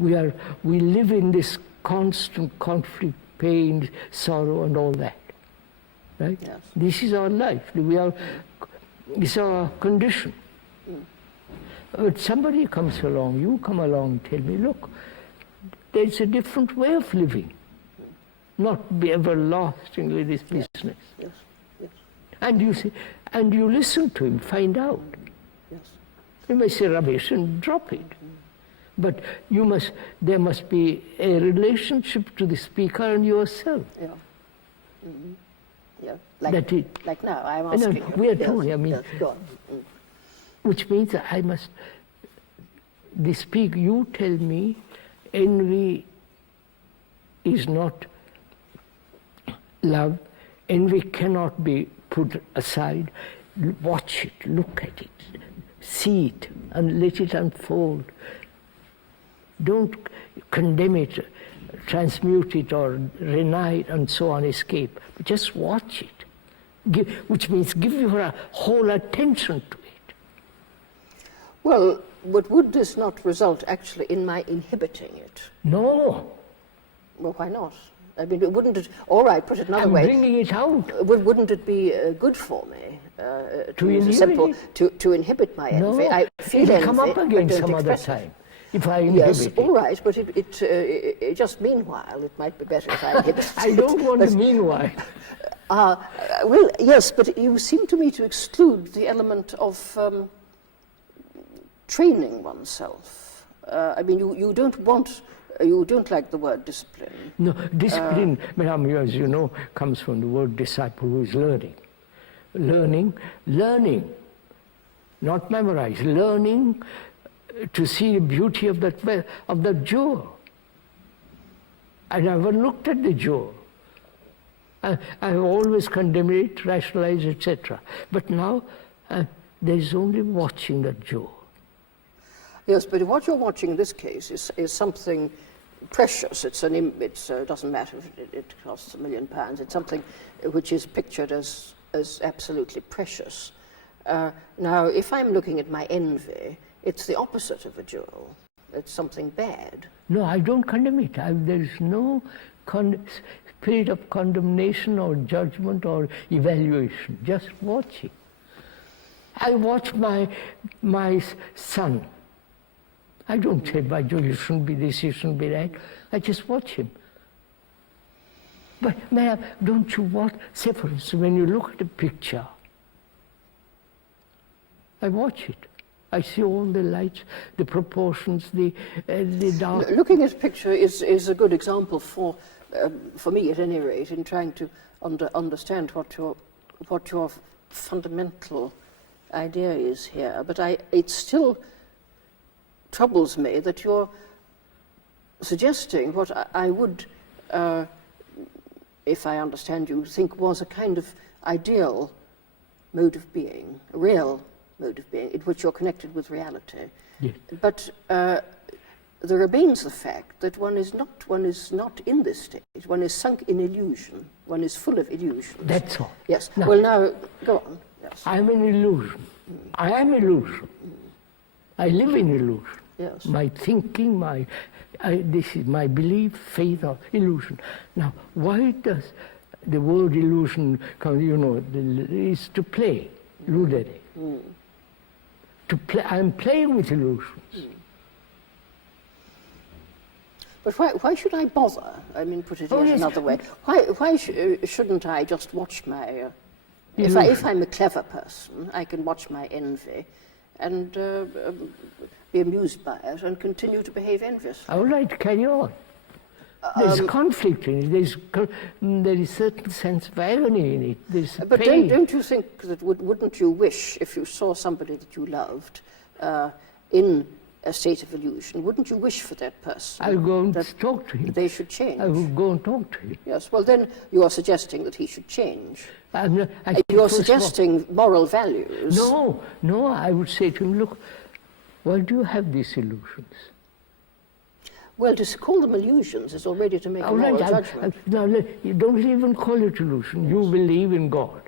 we live in this constant conflict, pain, sorrow, and all that. Right? Yes. This is our life. It's our condition. But somebody comes along, you come along and tell me, look, there's a different way of living. Not be everlastingly this business. Yes. Yes. And you say, and you listen to him, find out. Yes. You may say rubbish and drop it. But there must be a relationship to the speaker and yourself. Yeah. Mm-hmm. Yeah. Like now, I'm No, asking you. we are talking, I mean, yes, go on. which means that you tell me envy is not love, envy cannot be put aside. Watch it, look at it, see it, and let it unfold. Don't condemn it, transmute it, or deny it, and so on, escape. But just watch it, which means give your whole attention to it. Well, but would this not result actually in my inhibiting it? No. Well, why not? I mean, wouldn't it, all right, put it another way. Bringing it out. Wouldn't it be good for me To inhibit to inhibit my envy? No, I feel it'll envy, come up but again don't some other express it. time. If I inhibit Yes, it. all right, but it just meanwhile, it might be better if I inhibit it. I don't want to meanwhile. Well, yes, but you seem to me to exclude the element of training oneself. I mean, you don't like the word discipline. No, discipline, Madam, as you know, comes from the word disciple, who is learning. Learning, not memorize, learning to see the beauty of that jewel. I never looked at the jewel. I have always condemned it, rationalized, etc. But now there is only watching that jewel. Yes, but what you're watching in this case is something precious. It doesn't matter if it costs £1 million. It's something which is pictured as absolutely precious. Now, if I'm looking at my envy, it's the opposite of a jewel. It's something bad. No, I don't condemn it. There is no spirit of condemnation or judgment or evaluation. Just watching. I watch my son. I don't say, by Joe, you shouldn't be this, you shouldn't be that. I just watch him. But, ma'am, don't you watch, say for instance, when you look at a picture, I watch it. I see all the lights, the proportions, the dark. Looking at a picture is a good example for me, at any rate, in trying to understand what your fundamental idea is here. But it still troubles me that you're suggesting what I would, if I understand you, think was a kind of ideal mode of being, a real mode of being, in which you're connected with reality. Yes. But there remains the fact that one is not in this state. One is sunk in illusion. One is full of illusions. That's all. Yes. Now, well, now, go on. Yes. I'm an illusion. I am illusion. I live in illusion. Yes. My thinking, this is my belief, faith, or illusion. Now, why does the word illusion come? You know, is to play, ludere. To play. I'm playing with illusions. But why should I bother? I mean, put it another way. Why shouldn't I just watch my... if I'm a clever person, I can watch my envy and be amused by it and continue to behave enviously. All right, carry on. There's conflict in it. There is certain sense of irony in it. There's but pain. don't you think that wouldn't you wish, if you saw somebody that you loved in a state of illusion, wouldn't you wish for that person? I'll go and talk to him. They should change. I will go and talk to him. Yes, well then you are suggesting that he should change. I You're suggesting moral values. No, I would say to him, look, why do you have these illusions? Well, to call them illusions is already to make a moral judgment. Now, you don't even call it illusion. You believe in God.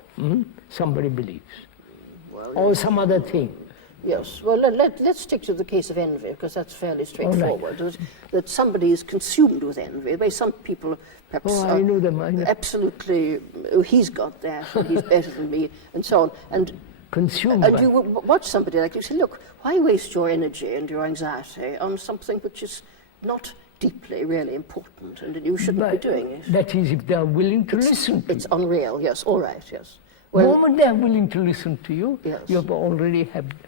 Somebody believes. Well, or some other thing. Yes, well, let's stick to the case of envy, because that's fairly straightforward. That somebody is consumed with envy. The way some people perhaps I know them. I know. absolutely, oh, he's got that, and he's better than me, and so on. And Consumed and by you watch somebody like you say, look, why waste your energy and your anxiety on something which is not deeply, really important, and you shouldn't be doing it. That is, if they are willing to listen to It's you. unreal, yes, all right, yes. The moment they are willing to listen to you, Yes. you have already had them.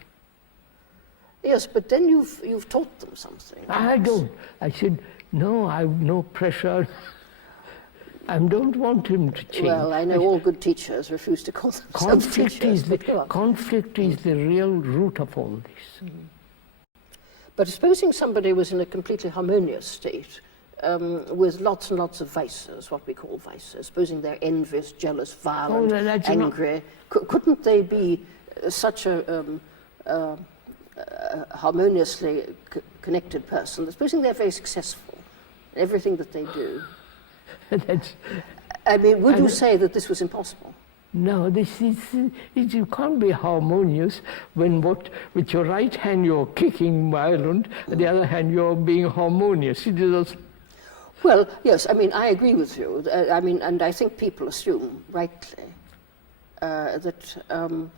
Yes, but then you've taught them something. I don't. I said, no, I have no pressure. I don't want him to change. Well, I know all good teachers refuse to call themselves teachers. Conflict is the real root of all this. But supposing somebody was in a completely harmonious state, with lots and lots of vices, what we call vices, supposing they're envious, jealous, violent, no, that's angry, couldn't they be such a harmoniously connected person? Supposing they're very successful in everything that they do. I mean, would you say that this was impossible? No, you can't be harmonious when with your right hand you're kicking violent, and the other hand you're being harmonious. It is Well, yes, I mean, I agree with you. I mean, and I think people assume, rightly, that an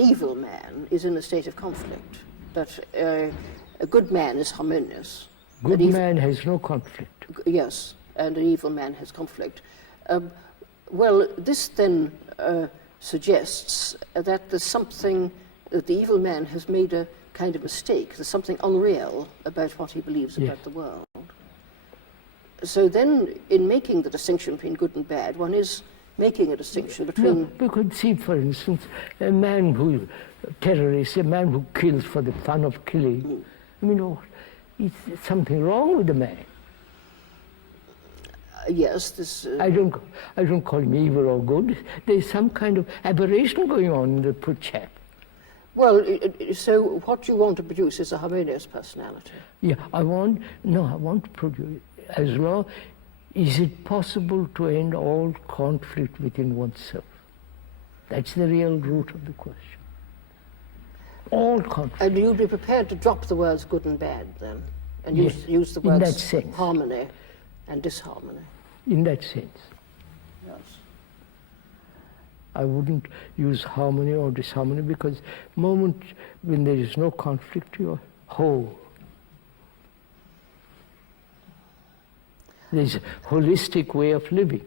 evil man is in a state of conflict, that a good man is harmonious. Good man has no conflict. Yes, and an evil man has conflict. Well, this then suggests that there's something, that the evil man has made a kind of mistake. There's something unreal about what he believes about the world. So then, in making the distinction between good and bad, one is making a distinction between... No, we could see, for instance, a man who, terrorist, a man who kills for the fun of killing. I mean, is something wrong with the man? Yes, this... I don't call him evil or good. There's some kind of aberration going on in the poor chap. Well, so what you want to produce is a harmonious personality. Yeah, I want to produce, as long, is it possible to end all conflict within oneself? That's the real root of the question. All conflict. And you'd be prepared to drop the words good and bad then? And Yes, use the in that words sense. harmony and disharmony? In that sense. Yes. I wouldn't use harmony or disharmony, because the moment when there is no conflict, you're whole. There's a holistic way of living.